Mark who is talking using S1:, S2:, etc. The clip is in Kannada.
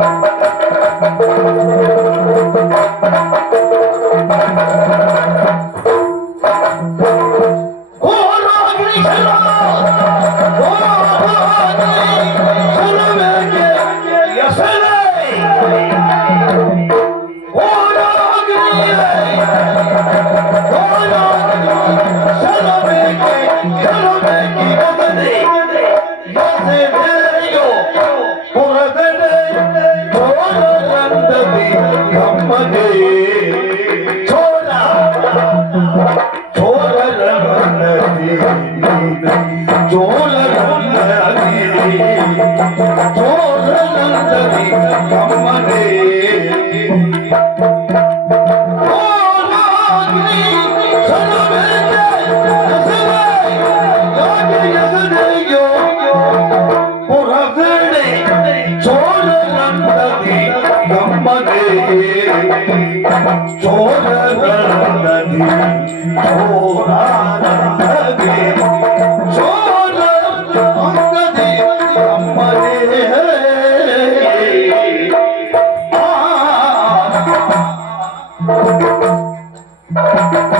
S1: Yeah.
S2: ہم مٹے چھوڑا چھوڑ رہا ಸೋದರ ನದಿ ಸೋದರ ನದಿ